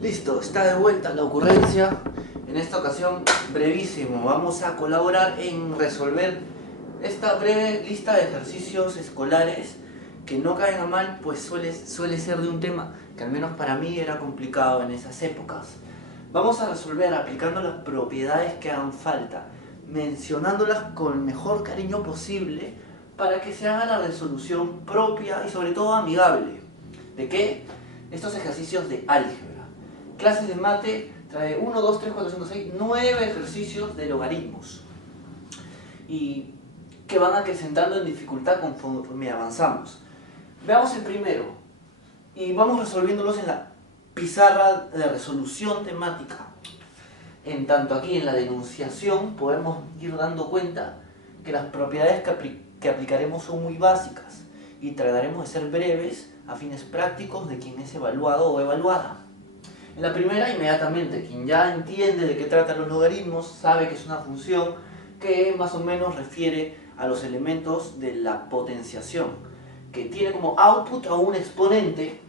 Listo, está de vuelta la ocurrencia. En esta ocasión, brevísimo, vamos a colaborar en resolver esta breve lista de ejercicios escolares que no caen a mal, pues suele ser de un tema que al menos para mí era complicado en esas épocas. Vamos a resolver aplicando las propiedades que hagan falta, mencionándolas con el mejor cariño posible para que se haga la resolución propia y sobre todo amigable. ¿De qué? Estos ejercicios de álgebra. Clases de mate trae 1, 2, 3, 4, 5, 6, 9 ejercicios de logaritmos y que van acrecentando en dificultad conforme avanzamos. Veamos el primero y vamos resolviéndolos en la pizarra de resolución temática. En tanto aquí en la denunciación podemos ir dando cuenta que las propiedades que aplicaremos son muy básicas y trataremos de ser breves a fines prácticos de quien es evaluado o evaluada. En la primera, inmediatamente, quien ya entiende de qué tratan los logaritmos, sabe que es una función que más o menos refiere a los elementos de la potenciación, que tiene como output a un exponente,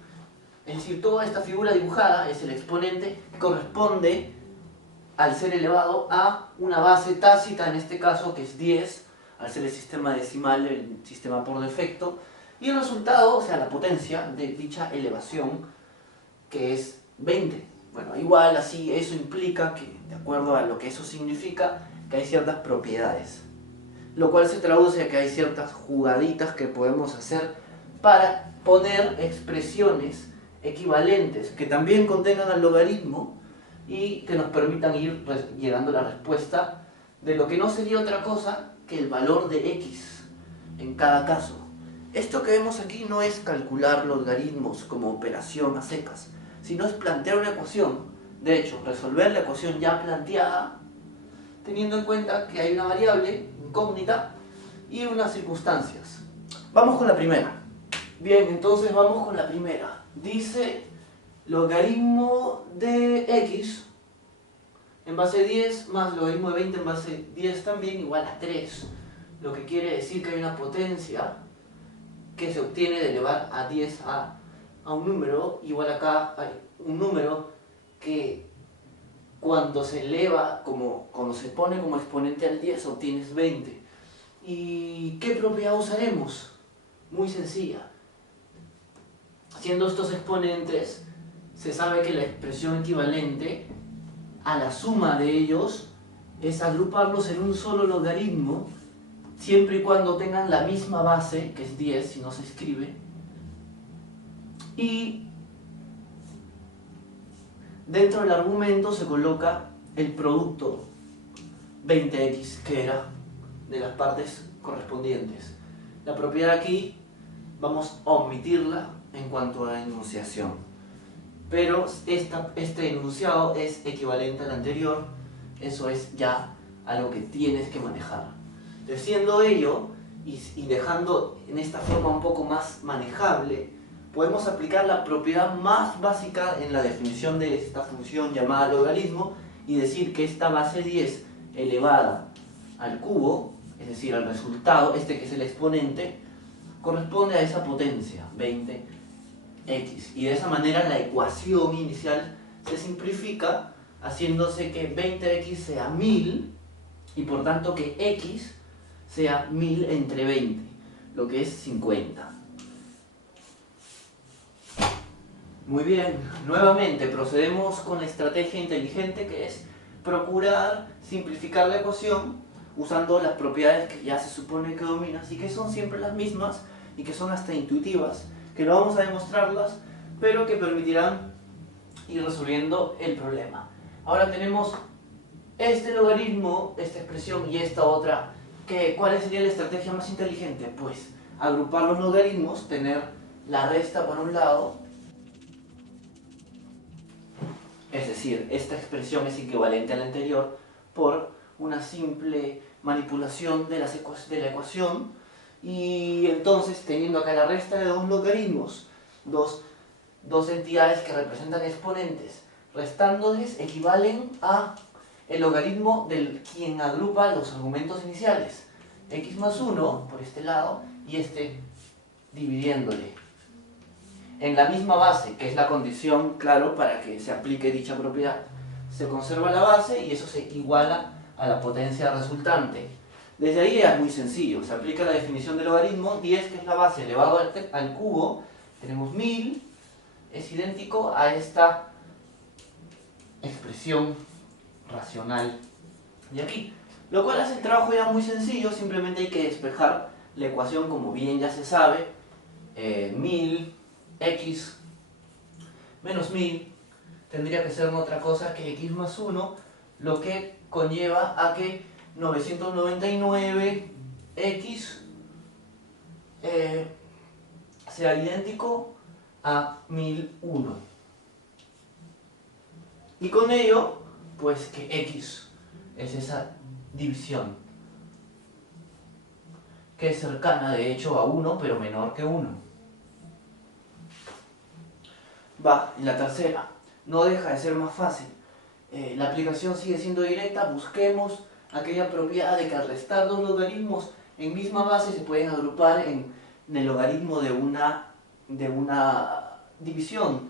es decir, toda esta figura dibujada es el exponente que corresponde al ser elevado a una base tácita, en este caso que es 10, al ser el sistema decimal, el sistema por defecto, y el resultado, o sea, la potencia de dicha elevación, que es 20. Bueno, igual así eso implica que, de acuerdo a lo que eso significa, que hay ciertas propiedades. Lo cual se traduce a que hay ciertas jugaditas que podemos hacer para poner expresiones equivalentes que también contengan al logaritmo y que nos permitan ir llegando a la respuesta de lo que no sería otra cosa que el valor de x en cada caso. Esto que vemos aquí no es calcular logaritmos como operación a secas, sino es plantear una ecuación. De hecho, resolver la ecuación ya planteada, teniendo en cuenta que hay una variable incógnita y unas circunstancias. Vamos con la primera. Bien, entonces vamos con la primera. Dice logaritmo de x en base 10 más logaritmo de 20 en base 10 también igual a 3. Lo que quiere decir que hay una potencia que se obtiene de elevar a 10 a un número, igual acá hay un número que cuando se eleva, cuando se pone como exponente al 10 obtienes 20. ¿Y qué propiedad usaremos? Muy sencilla. Siendo estos exponentes, se sabe que la expresión equivalente a la suma de ellos es agruparlos en un solo logaritmo, siempre y cuando tengan la misma base, que es 10, si no se escribe, y dentro del argumento se coloca el producto 20x, que era de las partes correspondientes. La propiedad aquí vamos a omitirla en cuanto a la enunciación, pero este enunciado es equivalente al anterior, eso es ya algo que tienes que manejar. Siendo ello, y dejando en esta forma un poco más manejable, podemos aplicar la propiedad más básica en la definición de esta función llamada logaritmo y decir que esta base 10 elevada al cubo, es decir, al resultado, este que es el exponente, corresponde a esa potencia, 20x. Y de esa manera la ecuación inicial se simplifica haciéndose que 20x sea 1000 y por tanto que x sea 1000 entre 20, lo que es 50. Muy bien, nuevamente procedemos con la estrategia inteligente que es procurar simplificar la ecuación usando las propiedades que ya se supone que dominas y que son siempre las mismas y que son hasta intuitivas, que no vamos a demostrarlas, pero que permitirán ir resolviendo el problema. Ahora tenemos este logaritmo, esta expresión y esta otra. ¿Cuál sería la estrategia más inteligente? Pues agrupar los logaritmos, tener la resta por un lado, es decir, esta expresión es equivalente a la anterior por una simple manipulación de la ecuación, y entonces teniendo acá la resta de dos logaritmos, dos entidades que representan exponentes, restándoles equivalen a el logaritmo del quien agrupa los argumentos iniciales, x más 1 por este lado y este dividiéndole. en la misma base, que es la condición, claro, para que se aplique dicha propiedad. Se conserva la base y eso se iguala a la potencia resultante. Desde ahí es muy sencillo, se aplica la definición del logaritmo, 10 que es la base elevado al cubo, tenemos 1000, es idéntico a esta expresión racional de aquí. Lo cual hace el trabajo ya muy sencillo, simplemente hay que despejar la ecuación como bien ya se sabe, 1000x menos 1000 tendría que ser otra cosa que x más 1, lo que conlleva a que 999x sea idéntico a 1001. Y con ello, pues que x es esa división, que es cercana de hecho a 1, pero menor que 1. Va, y la tercera, no deja de ser más fácil. La aplicación sigue siendo directa, busquemos aquella propiedad de que al restar dos logaritmos en misma base se pueden agrupar en el logaritmo de una división.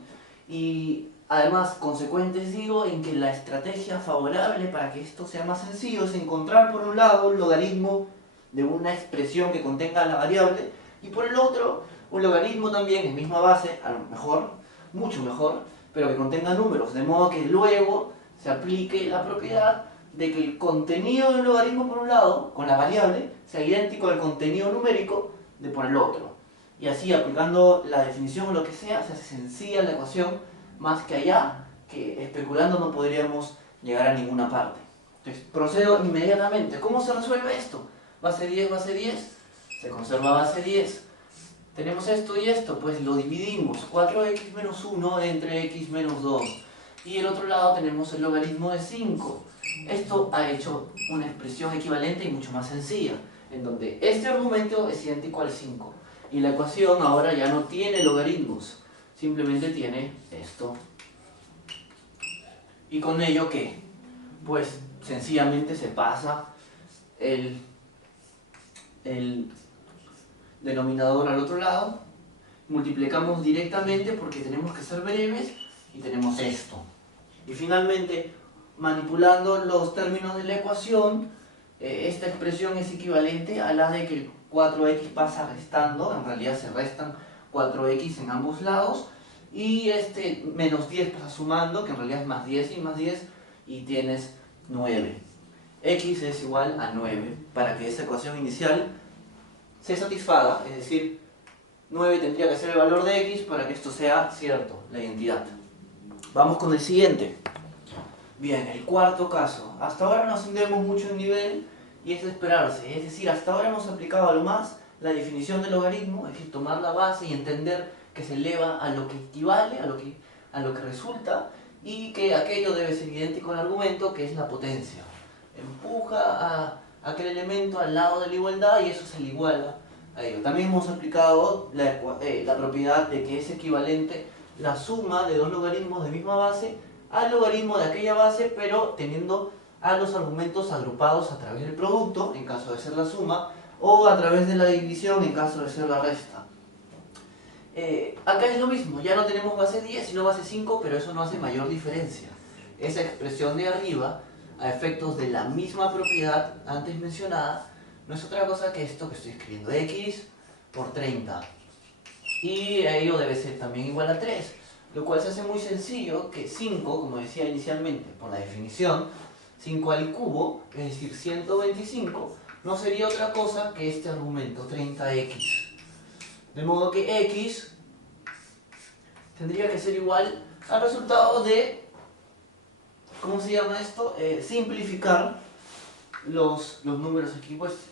Y además, consecuentes digo, en que la estrategia favorable para que esto sea más sencillo es encontrar por un lado un logaritmo de una expresión que contenga la variable y por el otro un logaritmo también en misma base, a lo mejor, mucho mejor, pero que contenga números, de modo que luego se aplique la propiedad de que el contenido de un logaritmo por un lado, con la variable, sea idéntico al contenido numérico de por el otro. Y así, aplicando la definición o lo que sea, se hace sencilla la ecuación, más que allá, que especulando no podríamos llegar a ninguna parte. Entonces, procedo inmediatamente. ¿Cómo se resuelve esto? Base 10, se conserva base 10. Tenemos esto y esto, pues lo dividimos, 4x menos 1 entre x menos 2. Y el otro lado tenemos el logaritmo de 5. Esto ha hecho una expresión equivalente y mucho más sencilla, en donde este argumento es idéntico al 5. Y la ecuación ahora ya no tiene logaritmos, simplemente tiene esto. ¿Y con ello qué? Pues sencillamente se pasa el denominador al otro lado, multiplicamos directamente porque tenemos que ser breves y tenemos esto. Y finalmente, manipulando los términos de la ecuación, esta expresión es equivalente a la de que el 4x pasa restando, en realidad se restan 4x en ambos lados, y este menos 10 pasa sumando, que en realidad es más 10 y más 10, y tienes 9. X es igual a 9, para que esa ecuación inicial se satisfaga, es decir, 9 tendría que ser el valor de x para que esto sea cierto, la identidad. Vamos con el siguiente. Bien, el cuarto caso. Hasta ahora no ascendemos mucho en nivel y es de esperarse. Es decir, hasta ahora hemos aplicado a lo más la definición del logaritmo, es decir, tomar la base y entender que se eleva a lo que equivale, a lo que resulta, y que aquello debe ser idéntico al argumento, que es la potencia. Empuja a aquel elemento al lado de la igualdad y eso se le iguala a ello. También hemos aplicado la propiedad de que es equivalente la suma de dos logaritmos de misma base al logaritmo de aquella base, pero teniendo a los argumentos agrupados a través del producto, en caso de ser la suma, o a través de la división, en caso de ser la resta. Acá es lo mismo, ya no tenemos base 10 sino base 5, pero eso no hace mayor diferencia. Esa expresión de arriba, a efectos de la misma propiedad antes mencionada, no es otra cosa que esto que estoy escribiendo, x por 30. Y ello debe ser también igual a 3, lo cual se hace muy sencillo que 5, como decía inicialmente, por la definición, 5 al cubo, es decir, 125, no sería otra cosa que este argumento, 30x. De modo que x tendría que ser igual al resultado de, ¿cómo se llama esto? Simplificar los números aquí puestos.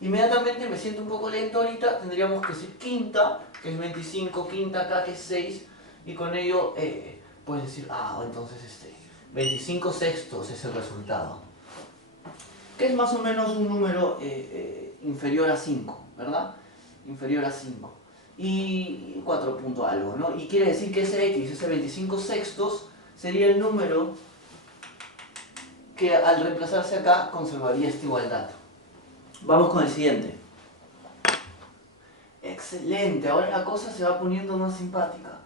Inmediatamente me siento un poco lento ahorita, tendríamos que decir quinta, que es 25, quinta acá que es 6, y con ello puedes decir, entonces 25 sextos es el resultado. Que es más o menos un número inferior a 5, ¿verdad? Inferior a 5. Y 4 punto algo, ¿no? Y quiere decir que ese x, ese 25 sextos, sería el número que al reemplazarse acá conservaría esta igualdad. Vamos con el siguiente. Excelente, ahora la cosa se va poniendo más simpática.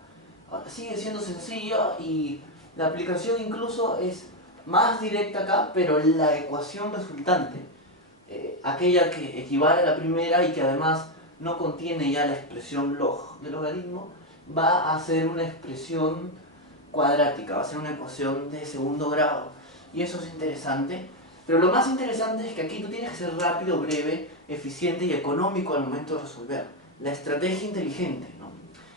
Ahora sigue siendo sencilla y la aplicación incluso es más directa acá, pero la ecuación resultante, aquella que equivale a la primera y que además no contiene ya la expresión log del logaritmo, va a ser una expresión cuadrática, va a ser una ecuación de segundo grado. Y eso es interesante. Pero lo más interesante es que aquí tú tienes que ser rápido, breve, eficiente y económico al momento de resolver. La estrategia inteligente, ¿no?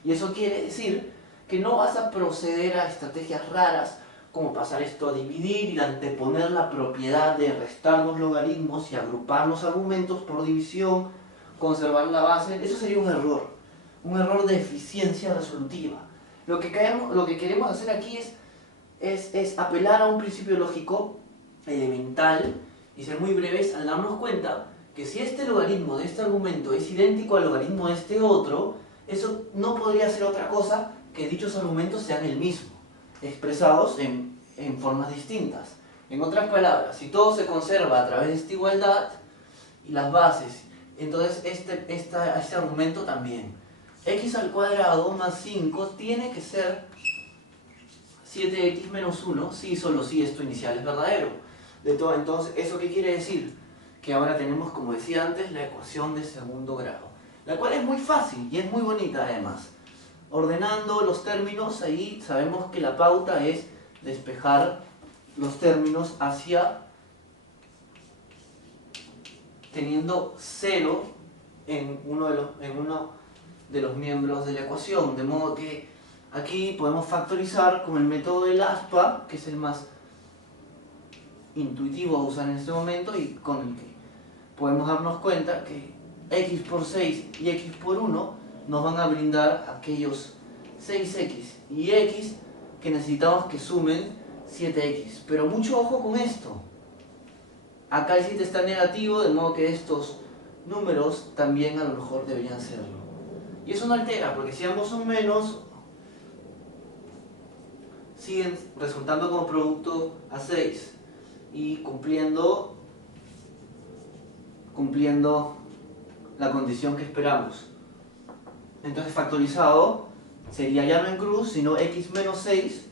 Y eso quiere decir que no vas a proceder a estrategias raras como pasar esto a dividir y anteponer la propiedad de restar los logaritmos y agrupar los argumentos por división, conservar la base. Eso sería un error de eficiencia resolutiva. Lo que queremos hacer aquí es apelar a un principio lógico elemental y ser muy breves al darnos cuenta que si este logaritmo de este argumento es idéntico al logaritmo de este otro, eso no podría ser otra cosa que dichos argumentos sean el mismo, expresados en formas distintas. En otras palabras, si todo se conserva a través de esta igualdad y las bases, entonces este argumento también. X al cuadrado más 5 tiene que ser 7x menos 1, si solo si esto inicial es verdadero. Entonces, ¿eso qué quiere decir? Que ahora tenemos, como decía antes, la ecuación de segundo grado, la cual es muy fácil y es muy bonita además. Ordenando los términos, ahí sabemos que la pauta es despejar los términos hacia teniendo 0 en uno de los miembros de la ecuación, de modo que aquí podemos factorizar con el método del aspa, que es el más intuitivo a usar en este momento y con el que podemos darnos cuenta que x por 6 y x por 1 nos van a brindar aquellos 6x y x que necesitamos que sumen 7x. Pero mucho ojo con esto. Acá el 7 está negativo, de modo que estos números también a lo mejor deberían serlo. Y eso no altera, porque si ambos son menos, siguen resultando como producto a 6 y cumpliendo la condición que esperamos. Entonces factorizado sería ya no en cruz, sino x menos 6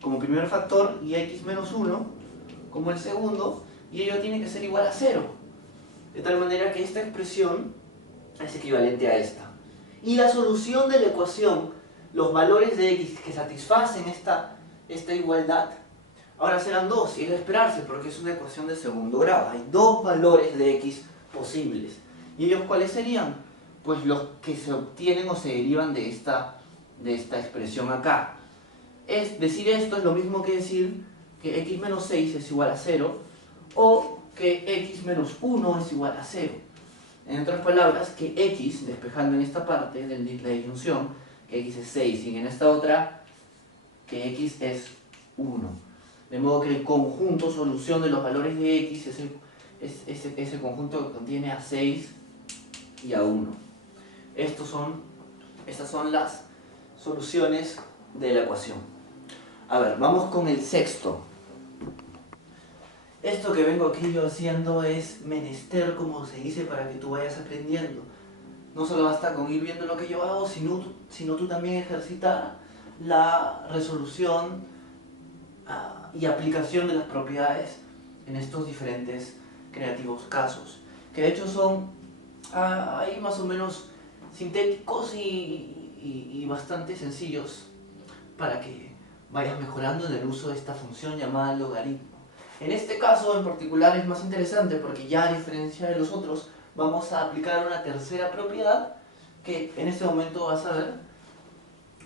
como primer factor y x menos 1 como el segundo, y ello tiene que ser igual a 0. De tal manera que esta expresión es equivalente a esta. Y la solución de la ecuación, los valores de x que satisfacen esta igualdad, ahora serán 2, y es de esperarse porque es una ecuación de segundo grado. Hay dos valores de x posibles. ¿Y ellos cuáles serían? Pues los que se obtienen o se derivan de esta expresión acá. Decir esto es lo mismo que decir que x menos 6 es igual a 0 o que x menos 1 es igual a 0. En otras palabras, que x, despejando en esta parte de la disyunción, que x es 6 y en esta otra, que x es 1. De modo que el conjunto solución de los valores de x es ese conjunto que contiene a 6 y a 1. Estas son las soluciones de la ecuación. A ver, vamos con el sexto. Esto que vengo aquí yo haciendo es menester, como se dice, para que tú vayas aprendiendo. No solo basta con ir viendo lo que yo hago, sino tú también ejercitar la resolución y aplicación de las propiedades en estos diferentes creativos casos, que de hecho son ahí más o menos sintéticos y bastante sencillos para que vayas mejorando en el uso de esta función llamada logaritmo. En este caso en particular es más interesante porque ya a diferencia de los otros vamos a aplicar una tercera propiedad que en este momento vas a ver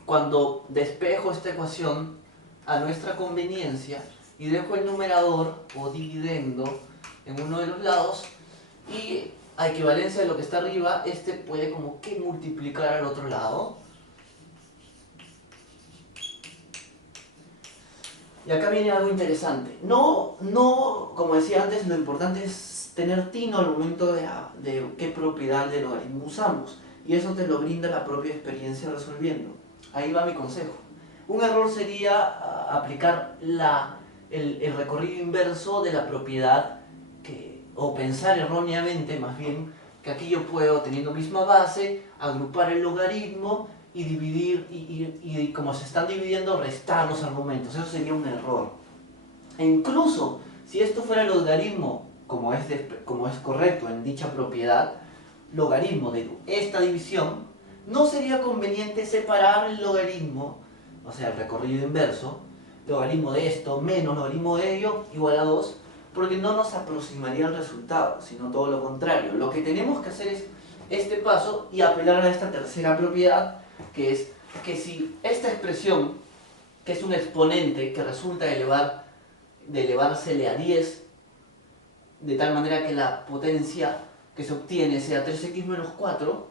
cuando despejo esta ecuación a nuestra conveniencia y dejo el numerador o dividendo en uno de los lados y a equivalencia de lo que está arriba, este puede como que multiplicar al otro lado. Y acá viene algo interesante. No, como decía antes, lo importante es tener tino al momento de qué propiedad del logaritmo usamos. Y eso te lo brinda la propia experiencia resolviendo. Ahí va mi consejo. Un error sería aplicar el recorrido inverso de la propiedad o pensar erróneamente más bien que aquí yo puedo, teniendo misma base, agrupar el logaritmo y dividir, y como se están dividiendo, restar los argumentos. Eso sería un error. E incluso, si esto fuera el logaritmo, como es correcto en dicha propiedad, logaritmo de esta división, no sería conveniente separar el logaritmo, o sea, el recorrido inverso, logaritmo de esto menos logaritmo de ello igual a 2, porque no nos aproximaría al resultado, sino todo lo contrario. Lo que tenemos que hacer es este paso y apelar a esta tercera propiedad, que es que si esta expresión, que es un exponente que resulta de elevársele a 10, de tal manera que la potencia que se obtiene sea 3x menos 4,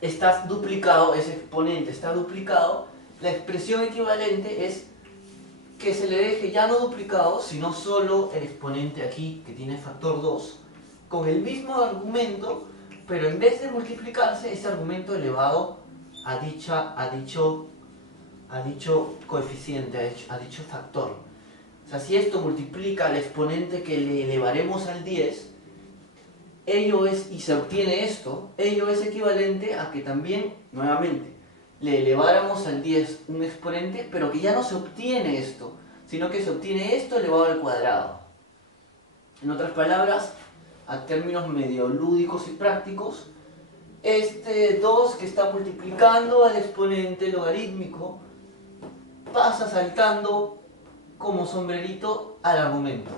está duplicado, ese exponente está duplicado, la expresión equivalente es que se le deje ya no duplicado, sino solo el exponente aquí, que tiene factor 2, con el mismo argumento, pero en vez de multiplicarse, ese argumento elevado a dicho coeficiente, a dicho factor. O sea, si esto multiplica al exponente que le elevaremos al 10, ello es, y se obtiene esto, ello es equivalente a que también, nuevamente, le eleváramos al 10 un exponente, pero que ya no se obtiene esto, sino que se obtiene esto elevado al cuadrado. En otras palabras, a términos medio lúdicos y prácticos, este 2 que está multiplicando al exponente logarítmico pasa saltando como sombrerito al argumento.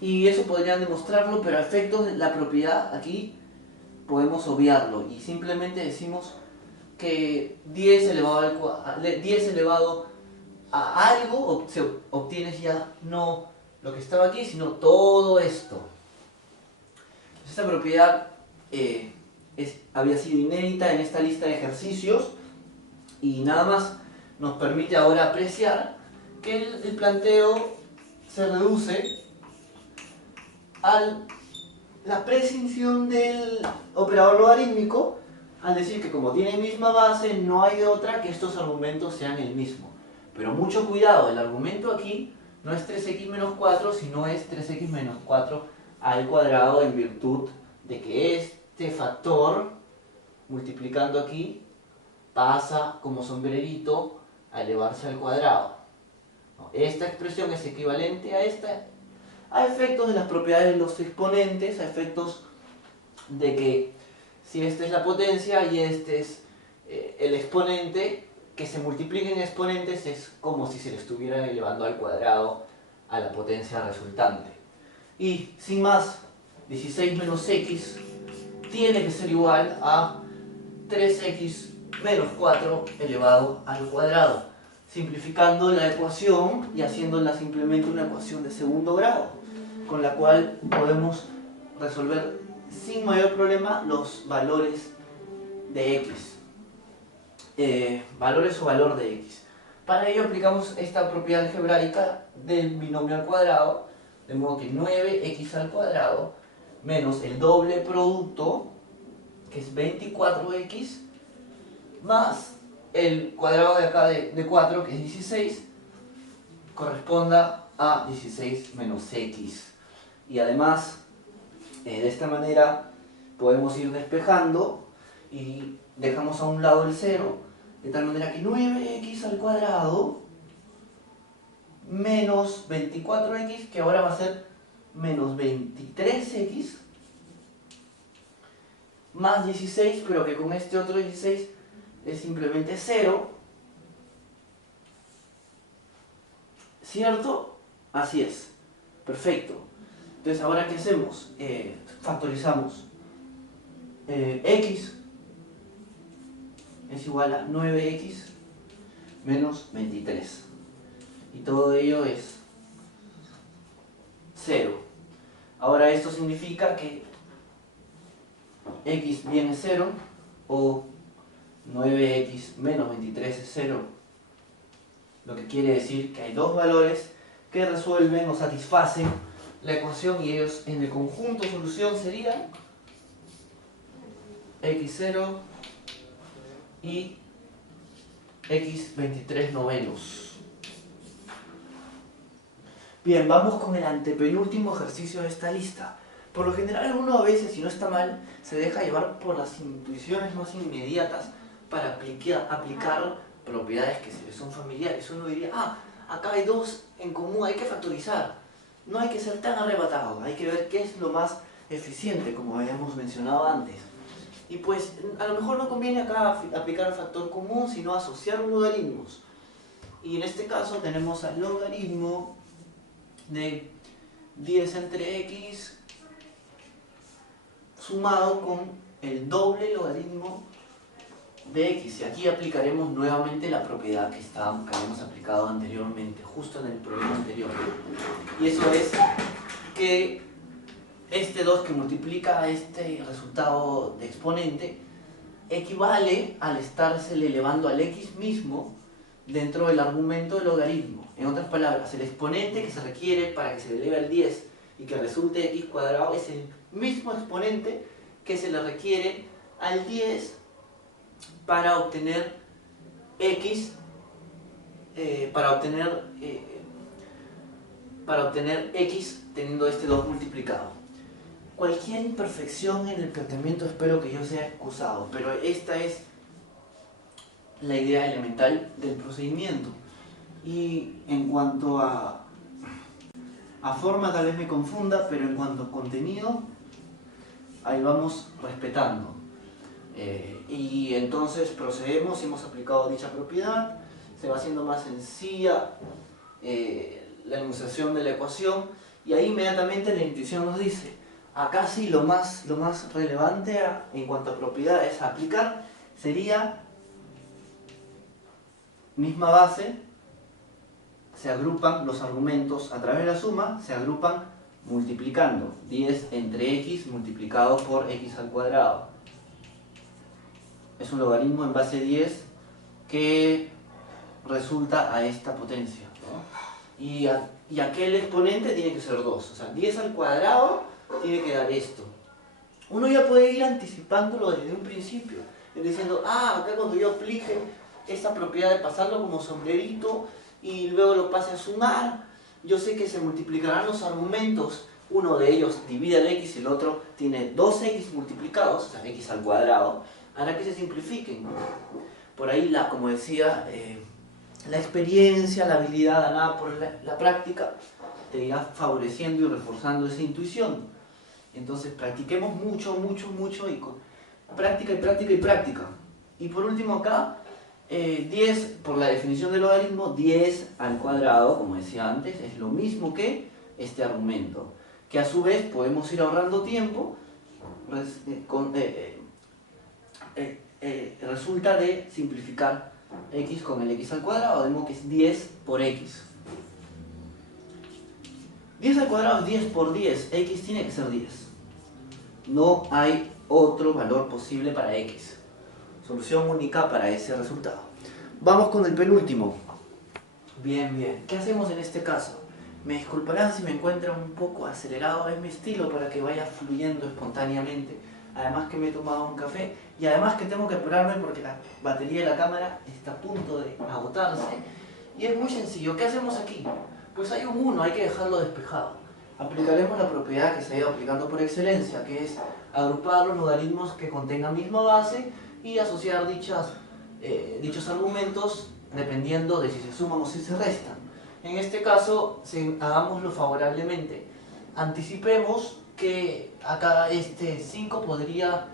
Y eso podrían demostrarlo, pero a efectos de la propiedad aquí podemos obviarlo y simplemente decimos que 10 elevado a algo se obtienes ya no lo que estaba aquí, sino todo esto. Esta propiedad había sido inédita en esta lista de ejercicios y nada más nos permite ahora apreciar que el planteo se reduce a la prescinción del operador logarítmico, al decir que como tiene misma base, no hay de otra que estos argumentos sean el mismo. Pero mucho cuidado, el argumento aquí no es 3x menos 4, sino es 3x menos 4 al cuadrado, en virtud de que este factor, multiplicando aquí, pasa como sombrerito a elevarse al cuadrado. Esta expresión es equivalente a esta, a efectos de las propiedades de los exponentes, a efectos de que si esta es la potencia y este es el exponente, que se multipliquen exponentes es como si se le estuvieran elevando al cuadrado a la potencia resultante. Y sin más, 16 menos x tiene que ser igual a 3x menos 4 elevado al cuadrado, simplificando la ecuación y haciéndola simplemente una ecuación de segundo grado, con la cual podemos resolver sin mayor problema los valores de x. Valores o valor de x. Para ello aplicamos esta propiedad algebraica del binomio al cuadrado, de modo que 9x al cuadrado menos el doble producto, que es 24x, más el cuadrado de acá de 4, que es 16, corresponda a 16 menos x. Y además, de esta manera podemos ir despejando y dejamos a un lado el 0, de tal manera que 9x al cuadrado menos 24x, que ahora va a ser menos 23x, más 16, pero que con este otro 16 es simplemente 0, ¿cierto? Así es, perfecto. Entonces, ¿ahora qué hacemos? Factorizamos. X es igual a 9x menos 23. Y todo ello es 0. Ahora esto significa que x viene 0 o 9x menos 23 es 0. Lo que quiere decir que hay dos valores que resuelven o satisfacen la ecuación y ellos en el conjunto solución serían x0 y x 23 novenos. Bien, vamos con el antepenúltimo ejercicio de esta lista. Por lo general uno a veces, si no está mal, se deja llevar por las intuiciones más inmediatas para aplicar propiedades que se le son familiares. Uno diría, acá hay dos en común, hay que factorizar. No hay que ser tan arrebatado, hay que ver qué es lo más eficiente, como habíamos mencionado antes. Y pues a lo mejor no conviene acá aplicar el factor común, sino asociar logaritmos. Y en este caso tenemos al logaritmo de 10 entre x sumado con el doble logaritmo de x. Y aquí aplicaremos nuevamente la propiedad que habíamos aplicado anteriormente, justo en el problema anterior. Y eso es que este 2 que multiplica a este resultado de exponente equivale al estársele elevando al x mismo dentro del argumento del logaritmo. En otras palabras, el exponente que se requiere para que se le eleve al 10 y que resulte x cuadrado es el mismo exponente que se le requiere al 10 para obtener x, para obtener x teniendo este 2 multiplicado. Cualquier imperfección en el planteamiento espero que yo sea excusado, pero esta es la idea elemental del procedimiento. Y en cuanto a forma tal vez me confunda, pero en cuanto a contenido, ahí vamos respetando. Y entonces procedemos, y hemos aplicado dicha propiedad, se va haciendo más sencilla la enunciación de la ecuación, y ahí inmediatamente la intuición nos dice, acá sí lo más relevante en cuanto a propiedades a aplicar sería misma base, se agrupan los argumentos a través de la suma, se agrupan multiplicando 10 entre x multiplicado por x al cuadrado. Es un logaritmo en base 10 que resulta a esta potencia, ¿no? Y aquel exponente tiene que ser 2, o sea, 10 al cuadrado tiene que dar esto. Uno ya puede ir anticipándolo desde un principio, diciendo, acá cuando yo aplique esta propiedad de pasarlo como sombrerito y luego lo pase a sumar, yo sé que se multiplicarán los argumentos, uno de ellos divide al x y el otro tiene 2x multiplicados, o sea, x al cuadrado, hará que se simplifiquen. Por ahí, como decía, la experiencia, la habilidad ganada por la práctica te irá favoreciendo y reforzando esa intuición. Entonces practiquemos mucho, y con práctica y práctica y práctica. Y por último acá, 10, por la definición del logaritmo, 10 al cuadrado, como decía antes, es lo mismo que este argumento, que a su vez podemos ir ahorrando tiempo, resulta de simplificar x con el x al cuadrado, de modo que es 10 por x. 10 al cuadrado es 10 por 10, x tiene que ser 10. No hay otro valor posible para x. Solución única para ese resultado. Vamos con el penúltimo. Bien. ¿Qué hacemos en este caso? Me disculparán si me encuentran un poco acelerado, es mi estilo para que vaya fluyendo espontáneamente. Además que me he tomado un café y además que tengo que apurarme porque la batería de la cámara está a punto de agotarse. Y es muy sencillo. ¿Qué hacemos aquí? Pues hay un 1, hay que dejarlo despejado. Aplicaremos la propiedad que se ha ido aplicando por excelencia, que es agrupar los logaritmos que contengan misma base y asociar dichos argumentos dependiendo de si se suman o si se restan. En este caso, hagámoslo favorablemente. Anticipemos que acá este 5 podría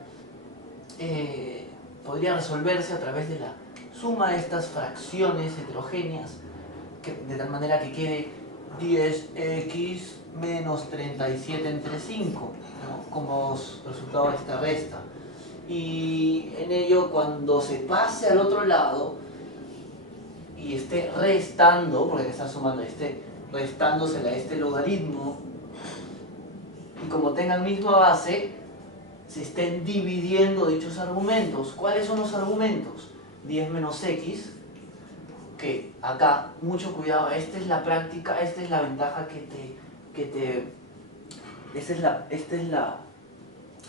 resolverse a través de la suma de estas fracciones heterogéneas, de tal manera que quede 10x menos 37 entre 5, ¿no? Como resultado de esta resta. Y en ello, cuando se pase al otro lado y esté restando, porque está sumando, restándosela a este logaritmo, y como tengan misma base, se estén dividiendo dichos argumentos. ¿Cuáles son los argumentos? 10 menos x, que acá, mucho cuidado, esta es la práctica, esta es la ventaja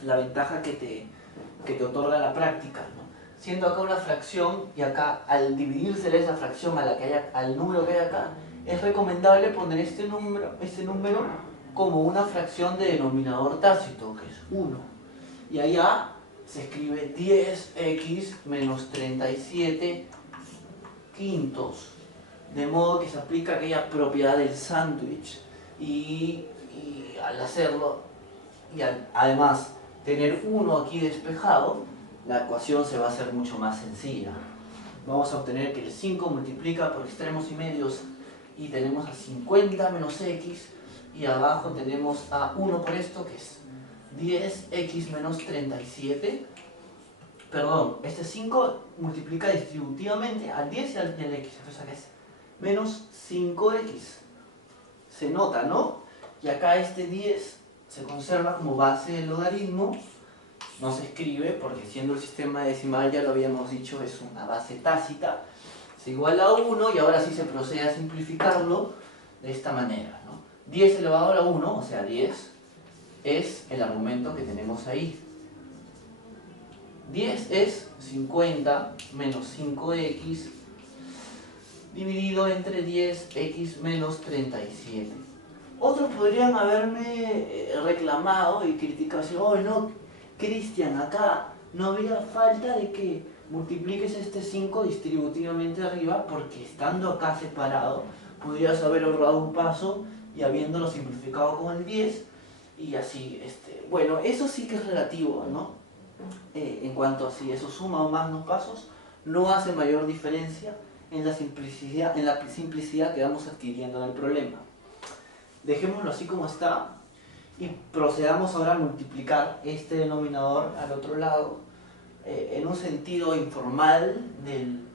la ventaja que te otorga la práctica, ¿no? Siendo acá una fracción, y acá al dividírsele esa fracción al número que hay acá, es recomendable poner este número como una fracción de denominador tácito, que es 1. Y allá se escribe 10x menos 37 quintos. De modo que se aplica aquella propiedad del sándwich. Y al hacerlo, además tener 1 aquí despejado, la ecuación se va a hacer mucho más sencilla. Vamos a obtener que el 5 multiplica por extremos y medios y tenemos a 50 menos x, y abajo tenemos a 1 por esto, que es 10x menos 37. Perdón, este 5 multiplica distributivamente al 10 y al x, entonces acá es menos 5x. Se nota, ¿no? Y acá este 10 se conserva como base del logaritmo. No se escribe porque siendo el sistema decimal, ya lo habíamos dicho, es una base tácita. Se iguala a 1 y ahora sí se procede a simplificarlo de esta manera, ¿no? 10 elevado a la 1, o sea 10, es el argumento que tenemos ahí. 10 es 50 menos 5x dividido entre 10x menos 37. Otros podrían haberme reclamado y criticado, así, oh no, Cristian, acá no había falta de que multipliques este 5 distributivamente arriba, porque estando acá separado, podrías haber ahorrado un paso y habiéndolo simplificado con el 10, y así, bueno, eso sí que es relativo, ¿no? En cuanto a si eso suma o más los pasos, no hace mayor diferencia en la simplicidad que vamos adquiriendo en el problema. Dejémoslo así como está y procedamos ahora a multiplicar este denominador al otro lado en un sentido informal del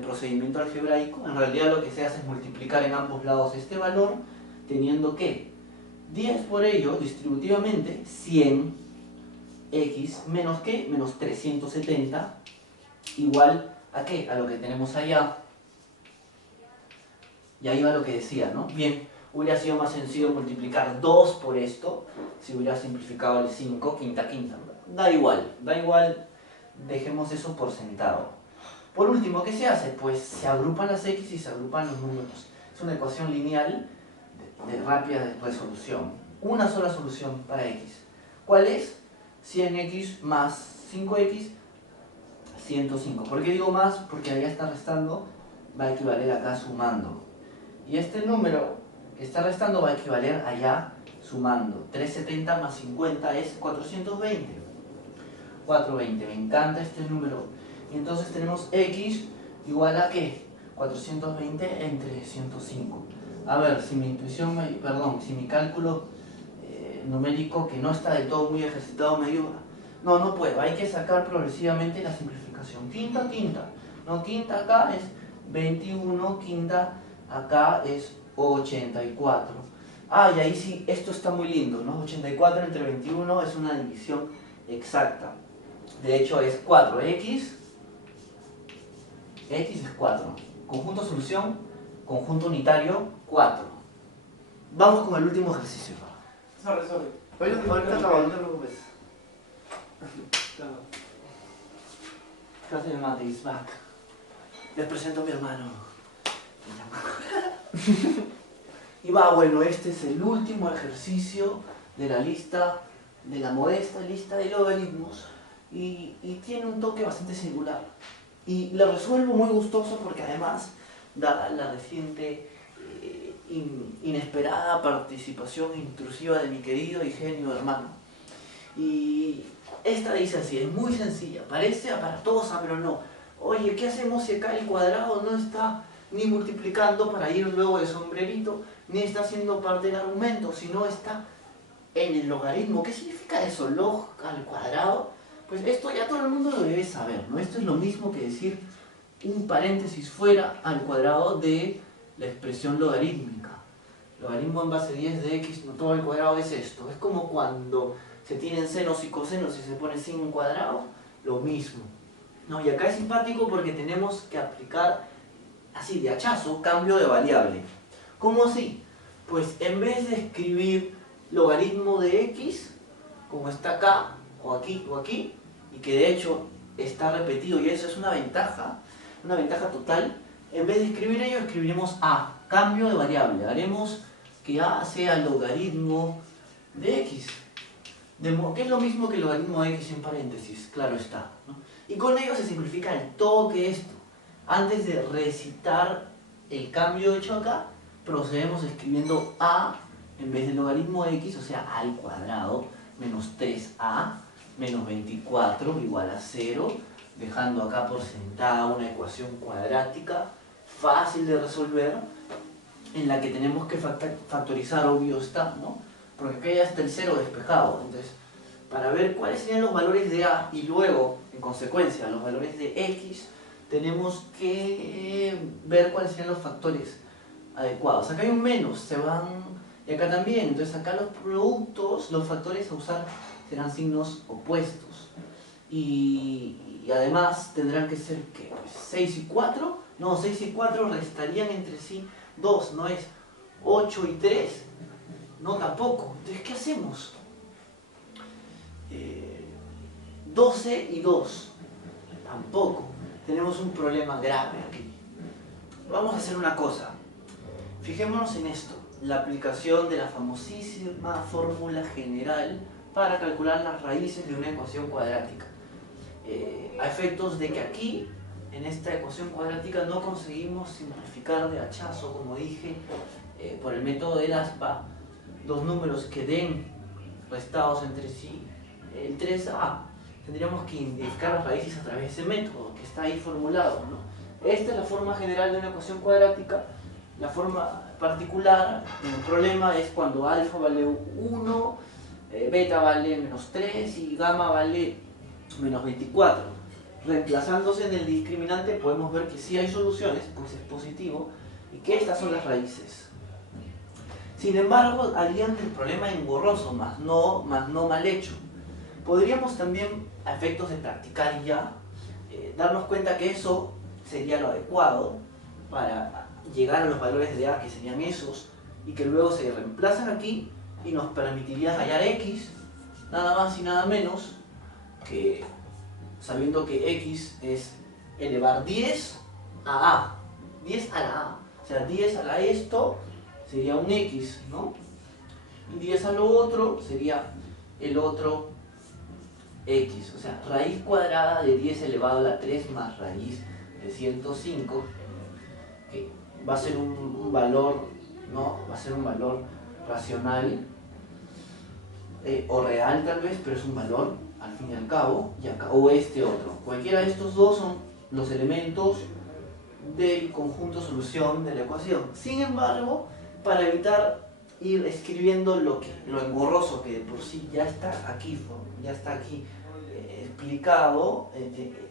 procedimiento algebraico. En realidad lo que se hace es multiplicar en ambos lados este valor, teniendo que 10 por ello distributivamente 100x menos ¿qué? Menos 370 igual ¿a qué? A lo que tenemos allá. Y ahí va lo que decía, ¿no? Bien, hubiera sido más sencillo multiplicar 2 por esto si hubiera simplificado el 5, quinta. Da igual, dejemos eso por sentado. Por último, ¿qué se hace? Pues se agrupan las x y se agrupan los números. Es una ecuación lineal de rápida resolución. Una sola solución para x. ¿Cuál es? 100x más 5x, 105. ¿Por qué digo más? Porque allá está restando, va a equivaler acá sumando. Y este número que está restando va a equivaler allá sumando. 370 más 50 es 420. 420, me encanta este número. Y entonces tenemos x igual a ¿qué? 420 entre 105. A ver, si mi intuición, si mi cálculo numérico, que no está del todo muy ejercitado, me ayuda. No puedo, hay que sacar progresivamente la simplificación. Quinta. No, quinta acá es 21, quinta acá es 84. Y ahí sí, esto está muy lindo, ¿no? 84 entre 21 es una división exacta. De hecho es 4x, x es 4. Conjunto solución, conjunto unitario, 4. Vamos con el último ejercicio. Sorry. Ahorita acabo, no te preocupes. Clase de mate is back. Les presento a mi hermano. Y bueno, este es el último ejercicio de la lista, de la modesta lista de logaritmos, y tiene un toque bastante singular. Y lo resuelvo muy gustoso porque además, dada la reciente inesperada participación intrusiva de mi querido y genio hermano. Y esta dice así, es muy sencilla, parece aparatosa, pero no. Oye, ¿qué hacemos si acá el cuadrado no está ni multiplicando para ir luego de sombrerito, ni está siendo parte del argumento, sino está en el logaritmo? ¿Qué significa eso? Log al cuadrado. Pues esto ya todo el mundo lo debe saber, ¿no? Esto es lo mismo que decir un paréntesis fuera al cuadrado de la expresión logarítmica. Logaritmo en base 10 de x, no todo el cuadrado es esto. Es como cuando se tienen senos y cosenos y se pone sin cuadrado, lo mismo. No, y acá es simpático porque tenemos que aplicar así de hachazo, cambio de variable. ¿Cómo así? Pues en vez de escribir logaritmo de x, como está acá, o aquí, y que de hecho está repetido, y eso es una ventaja total, En vez de escribir ello, escribiremos a, cambio de variable. Haremos que a sea logaritmo de x, que es lo mismo que el logaritmo de x en paréntesis, claro está, ¿no? Y con ello se simplifica el toque esto. Antes de recitar el cambio hecho acá, procedemos escribiendo a en vez del logaritmo de x, o sea, a al cuadrado, menos 3a, menos 24 igual a 0, dejando acá por sentada una ecuación cuadrática fácil de resolver, en la que tenemos que factorizar, obvio está, ¿no? Porque acá ya está el 0 despejado. Entonces, para ver cuáles serían los valores de a y luego, en consecuencia, los valores de x, tenemos que ver cuáles serían los factores adecuados. Acá hay un menos, se van, y acá también. Entonces acá los productos, los factores a usar serán signos opuestos. Y además tendrán que ser, ¿qué? Pues 6 y 4. No, 6 y 4 restarían entre sí 2, no es 8 y 3. No, tampoco. Entonces, ¿qué hacemos? 12 y 2. Tampoco. Tenemos un problema grave aquí. Vamos a hacer una cosa. Fijémonos en esto. La aplicación de la famosísima fórmula general para calcular las raíces de una ecuación cuadrática. A efectos de que aquí, en esta ecuación cuadrática, no conseguimos simplificar de hachazo, como dije, por el método del aspa, los números que den restados entre sí, el 3a. Tendríamos que identificar las raíces a través de ese método que está ahí formulado, ¿no? Esta es la forma general de una ecuación cuadrática. La forma particular del problema es cuando alfa vale 1, beta vale menos 3 y gamma vale menos 24. Reemplazándose en el discriminante podemos ver que sí hay soluciones, pues es positivo, y que estas son las raíces. Sin embargo, harían el problema engorroso, más no mal hecho. Podríamos también, a efectos de practicar ya, darnos cuenta que eso sería lo adecuado para llegar a los valores de a, que serían esos, y que luego se reemplazan aquí y nos permitiría hallar x, nada más y nada menos que sabiendo que x es elevar 10 a a, 10 a la a, o sea, 10 a la esto sería un x, ¿no? Y 10 a lo otro sería el otro x, o sea, raíz cuadrada de 10 elevado a la 3 más raíz de 105, que va a ser un valor, ¿no? Va a ser un valor racional, o real tal vez, pero es un valor al fin y al cabo, y acá, o este otro. Cualquiera de estos dos son los elementos del conjunto solución de la ecuación. Sin embargo, para evitar ir escribiendo lo engorroso que de por sí ya está aquí explicado,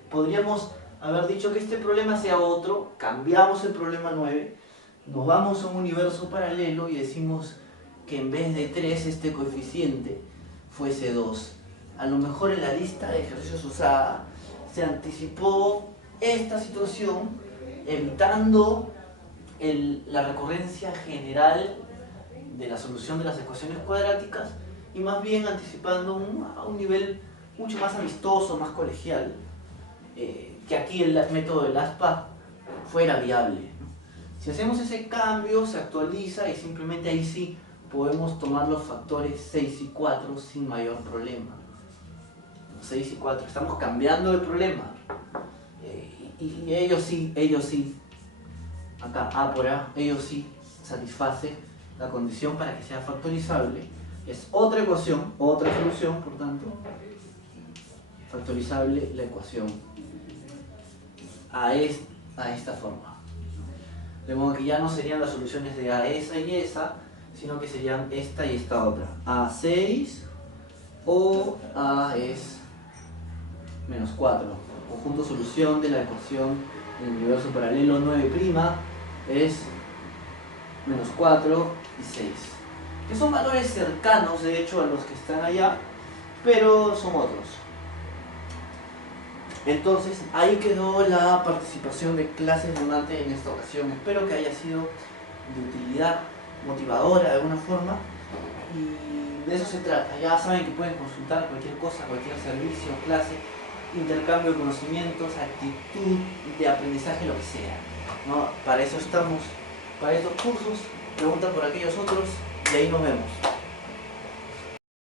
podríamos haber dicho que este problema sea otro, cambiamos el problema 9, nos vamos a un universo paralelo y decimos que en vez de 3 este coeficiente fuese 2. A lo mejor en la lista de ejercicios usada se anticipó esta situación, evitando la recurrencia general de la solución de las ecuaciones cuadráticas y más bien anticipando a un nivel mucho más amistoso, más colegial, que aquí el método del ASPA fuera viable, ¿no? Si hacemos ese cambio, se actualiza y simplemente ahí sí podemos tomar los factores 6 y 4 sin mayor problema. 6 y 4, estamos cambiando el problema. Y ellos sí, acá A por A, ellos sí satisface la condición para que sea factorizable. Es otra ecuación, otra solución, por tanto, factorizable la ecuación a esta forma. De modo que ya no serían las soluciones de A esa y esa, sino que serían esta y esta otra. A6 o A es menos 4. Conjunto solución de la ecuación del universo paralelo 9' es menos 4 y 6. Que son valores cercanos, de hecho, a los que están allá, pero son otros. Entonces, ahí quedó la participación de clases de mate en esta ocasión. Espero que haya sido de utilidad, motivadora de alguna forma. Y de eso se trata. Ya saben que pueden consultar cualquier cosa, cualquier servicio, clase, intercambio de conocimientos, actitud de aprendizaje, lo que sea, ¿no? Para eso estamos, para estos cursos, pregunta por aquellos otros y ahí nos vemos.